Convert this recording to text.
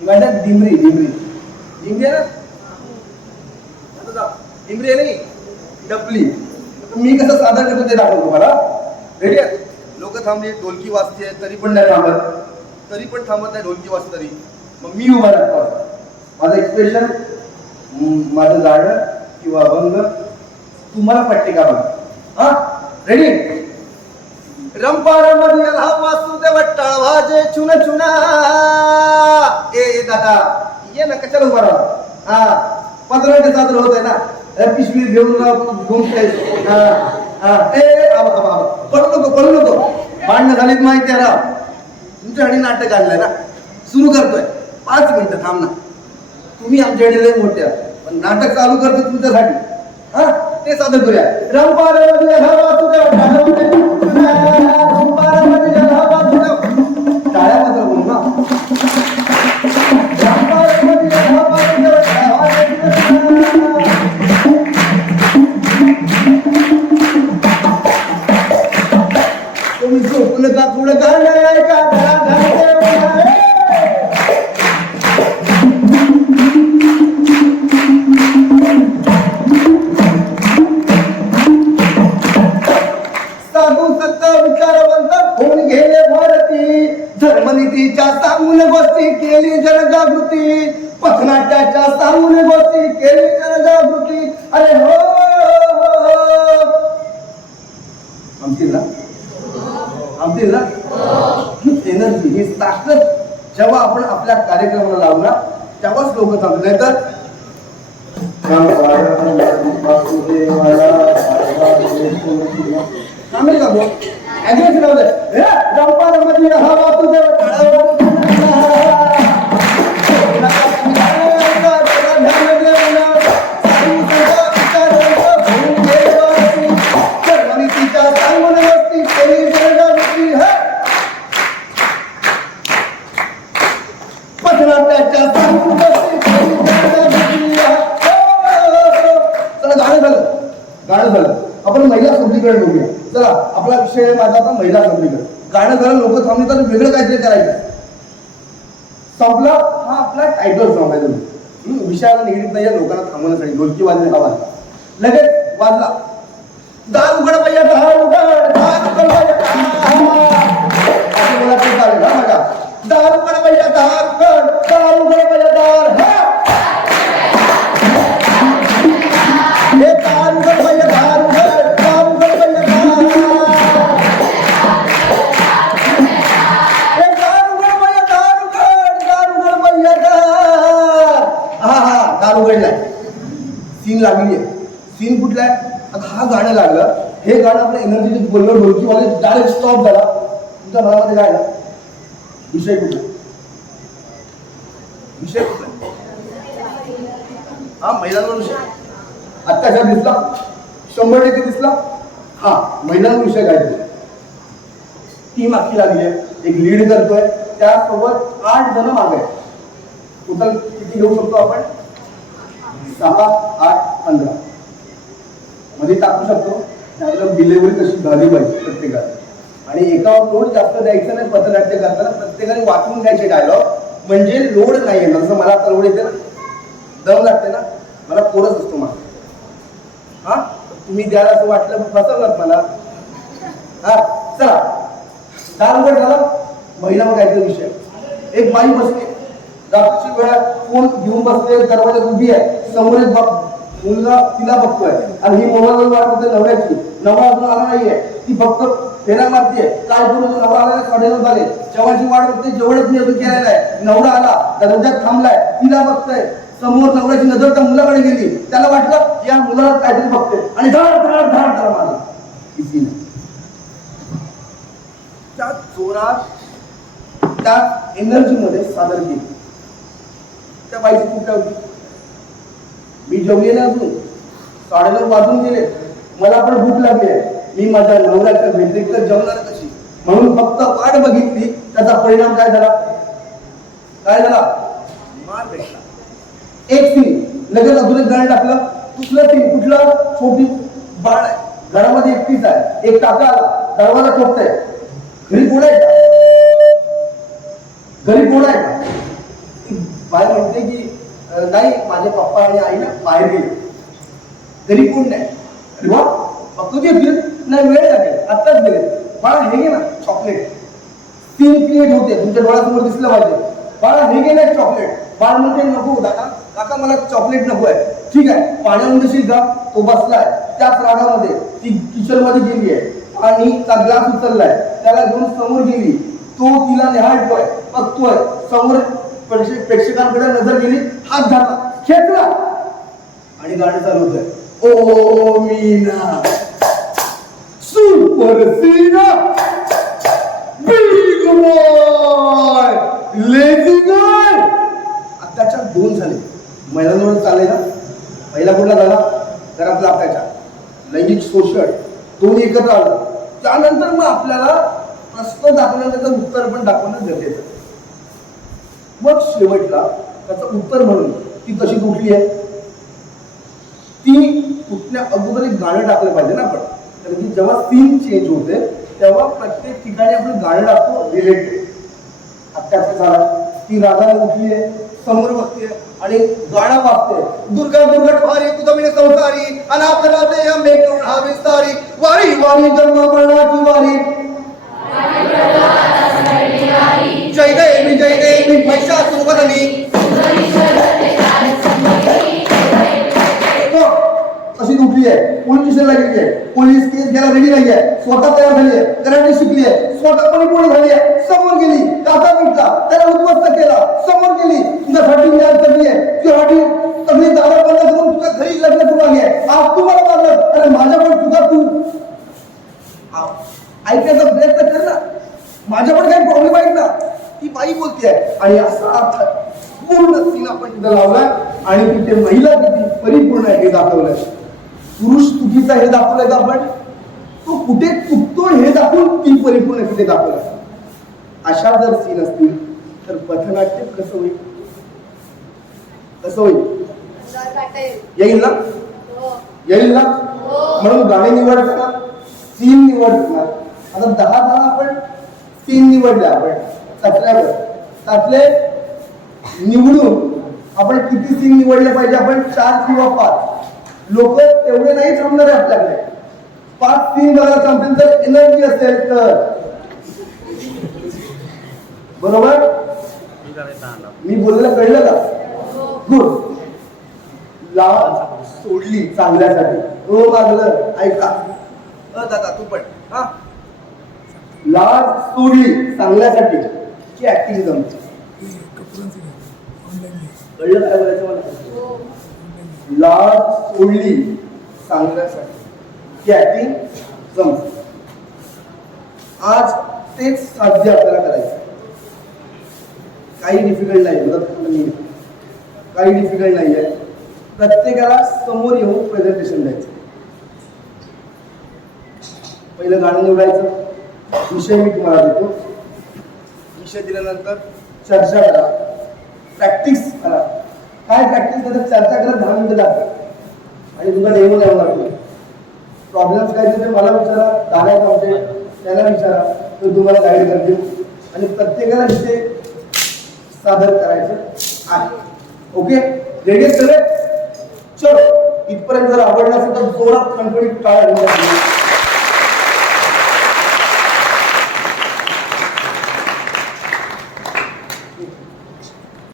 ही दिमरी डिमरी डिमरी डिमरी आहे ना? दिमरी डिमरी आहे नाही डपली. मी कसं सादर करतो ते दाखवतो तुम्हाला. रेडी आहे? लोक थांबली ढोलकी वाजते तरी पण नाही थांबत. तरी पण थांबत नाही ढोलकी वाजते तरी. मग मी उभा राहतो माझं एक्सप्रेशन माझं जाणं किंवा अभंग तुम्हाला पटते का बघा? हा? रेडी रंपारमध्ये ते वासुदेव टाळवाजे चुना चुना ए ए दादा ये ना कशाला उभा राहा हा पंधरा मिनिटं सादर होत आहे ना. पिशवी घेऊन राहा, घेऊन हा ए आबा आबा आबा. पळू नको पडू नको. भांडणं झालीत माहिती आहे राव. तुमच्यासाठी नाटक आणलंय ना. सुरू करतोय. पाच मिनिटं थांब ना. तुम्ही आमच्याकडे लय मोठे पण नाटक चालू करतो तुमच्यासाठी. हा ते सादर करूया. रंपारमध्ये आला गेले भारती. धर्मनीतीच्या सांगून गोष्टी केली जनजागृती. पथनाट्याच्या सांगून गोष्टी केली जनजागृती. अरे हो, हो, हो, हो. आमतील ना? आमतील ना? ही एनर्जी ही ताकद जेव्हा आपण आपल्या कार्यक्रमाला लावू ना तेव्हाच लोक थांबले तर थांबेल का बोल ऍग्रेसिव्ह लावलंय. हे सबलीकडे बघूया चला आपला विषय आहे माझा आता महिला सबलीकडे गाणं झालं लोक थांबली तर वेगळं काहीतरी करायचं. संपला हा आपला टायटल सॉंग आहे तुम्ही. विषयाला निगडीत नाही लोकांना थांबवण्यासाठी ढोलकी वाजले हा वाजला? लगेच वाजला. दार उघड पाहिजे दार उघड दार उघड पाहिजे कुठला आहे आता हा गाणं लागलं. हे गाणं आपलं एनर्जी बोललो ढोलकीवाले डायरेक्ट स्टॉप झाला. तुमच्या मनामध्ये काय विषय कुठला? विषय कुठला? हा महिलांवर विषय. अत्याचार दिसला. शंभर टक्के दिसला. हा महिलांवर विषय काय दिसला टीम आखी लागली आहे. एक लीड करतोय. त्यासोबत आठ जण मागे आहेत. टोटल किती घेऊ शकतो आपण? सहा आठ पंधरा. मध्ये टाकू शकतो. त्याला डिलिव्हरी कशी झाली पाहिजे प्रत्येकाला आणि एका लोड जास्त द्यायचं नाही पथनाट्य करताना प्रत्येकाने वाचून घ्यायचे डायलॉग म्हणजे लोड नाही येणार जसं मला आता लोड येते ना. दम लागते ना. मला कोरच असतो मला हा? तुम्ही द्यायला असं वाटलं फसवलात मला. हा? चला. दार उघड झाला. महिला मग काहीतरी विषय. एक बाई बसली. रात्रीची वेळा फोन घेऊन बसले. दरवाजात उभी आहे. समोर एक बघ मुलगा तिला बघतोय. आणि ही मोबाईल वाट नवऱ्याची नवरा अजून आला नाहीये. ती फक्त फेऱ्या मारतीये. काय करू नवरा आला साडेनऊ झाले. जेवणाची वाट बघते जेवढच मी अजून केलेलं आहे. नवरा आला त्या दरवाजात थांबलाय तिला बघतोय. समोर नवऱ्याची नजर त्या मुलाकडे गेली. त्याला वाटलं या मुलाला काहीतरी बघते आणि धाड धाड धाड त्याला मारला. किती त्या जोरात त्या एनर्जी मध्ये सादर केली. त्या बाईची कुठल्या होती? मी जेवले ना अजून. साडेनऊ वाजून गेले. मला पण भूक लागली आहे. मी माझ्या नवऱ्याच्या व्यतिरिक्त जेवणार कशी? म्हणून फक्त वाट बघितली. त्याचा परिणाम काय झाला? काय झाला? मार भेटला. एक सीन लगेच अजून एक गाणं टाकलं. दुसरं सीन कुठलं? छोटी बाळ आहे. घरामध्ये एकटीच आहे. एक काका आला. दरवाजा ठोकताय घरी कोण आहे का? घरी कोण आहे का? बाय म्हणते की नाही माझ्या पप्पा आणि आईला बाहेर गेले घरी कोण नाही? अरे वा फक्त नाही वेळ लागेल. आत्ताच गेले बाळा हे घे ना चॉकलेट सीन क्रिएट होते तुमच्या डोळ्यासमोर दिसलं पाहिजे. बाळा हे घे ना चॉकलेट बाळ म्हणते नको दादा काका मला चॉकलेट नको आहे. ठीक आहे पाण्यामध्ये का तो बसलाय. त्याच रागामध्ये ती किचनमध्ये गेली आहे. आणि चा ग्लास उचललाय. त्याला घेऊन समोर गेली. तो तिला निहाळतोय बघतोय. समोर प्रेक्षक- प्रेक्षकांकडे नजर गेली हात धरला खेचला. आणि गाणं चालू होत. ओ मीना सुपर सीना बिग बॉय. Lazy guy. आत्ताच्या दोन झाले. महिलांवर चालले ना. पहिला कुठला झाला? घरातला अत्याचार लैंगिक शोषण. दोन्ही एकत्र आलं. त्यानंतर मग आपल्याला प्रश्न दाखवण्याचं उत्तर पण दाखवणं गरजेचं. मग शेवटला त्याचं उत्तर म्हणून ती तशीच उठली आहे? ती उठण्या अगोदर एक गाणं टाकलं पाहिजे ना आपण. कारण की जेव्हा सीन चेंज होते तेव्हा प्रत्येक ठिकाणी आपण गाणं टाकतो रिलेटेड आत्ताचा झाला ती राधाने उठली आहे? समोर बघते आणि गाणं वाजते. दुर्गा दुर्गट भारी तुझा मी संसारी अनाथ राहते या मेकडून हा विस्तारी वारी वारी जन्म मरणाची वारी. जय मी जय देवी महिषासुरवदनी तो अशी उठली आहे. पोलीस स्टेशनला गेली आहे. पोलीस केस घ्यायला रेडी नाही आहे स्वतः तयार झाली आहे. कराटे शिकली आहे. स्वतः पण पूर्ण झाली आहे? समोर गेली. काका भेटला त्याला उद्ध्वस्त केला. समोर गेली. तुझ्यासाठी मी आज जगली आहे. तुझ्यासाठी सगळी दारा बंद करून तुझ्या घरी लग्न करून आली आहे आज तू मला मारलं अरे माझ्या पण तुझा तू आ- ऐकायचा प्रयत्न कर ना माझ्या पण काही प्रॉब्लेम आहेत ना ती बाई बोलते आणि असा अर्थ पूर्ण सीन आपण तिथं लावलाय आणि तिथे महिला किती परिपूर्ण आहे हे दाखवलंय. पुरुष चुकीचा हे दाखवलंय का आपण? तो कुठे चुकतो हे दाखवून ती परिपूर्ण तिथे दाखवलंय? अशा जर सीन असतील तर पथनाट्य कसं होईल? कसं होईल? येईल ना? येईल ना? म्हणून गाणे निवडताना सीन निवडताना आता दहा दहा आपण सीन निवडले आपण. त्यातल्यावर त्यातले निवडून आपण किती सीन निवडले पाहिजे? आपण चार किंवा पाच. लोक तेवढे नाही थांबणार आपल्याकडे. पाच तीन बघायला थांबतील तर एनर्जी असेल तर. बरोबर? मी बोललेलं कळलं का? गुड ला सोडली चांगल्यासाठी. हो मागलं. ऐका. अ दादा तू पण. हा. लाज सोडली चांगल्यासाठी. की ऍक्टिंग जमते कळलं काय बोलायचं मला लाज सोडली सांगण्यासाठी. की ऍक्टिंग जमते आज तेच साध्य आपल्याला करायचं काही डिफिकल्ट नाही मदत नाही. काही डिफिकल्ट नाही आहे. प्रत्येकाला समोर येऊन प्रेझेंटेशन द्यायचं पहिलं गाणं निवडायचं. विषय मी तुम्हाला देतो. विषय दिल्यानंतर चर्चा करा. प्रॅक्टिस करा काय प्रॅक्टिस करत चर्चा करत दहा मिनिटं लागतात आणि तुमचा डेमो द्यावं लागतो प्रॉब्लेम्स काय ते मला विचारा दादा आमचे त्याला विचारा. तो तुम्हाला गाईड करतील. आणि प्रत्येकाला विषय सादर करायचं आहे. ओके रेडी सगळे? चलो. इथपर्यंत जर आवडला असेल तर जोरात खणखणीत काय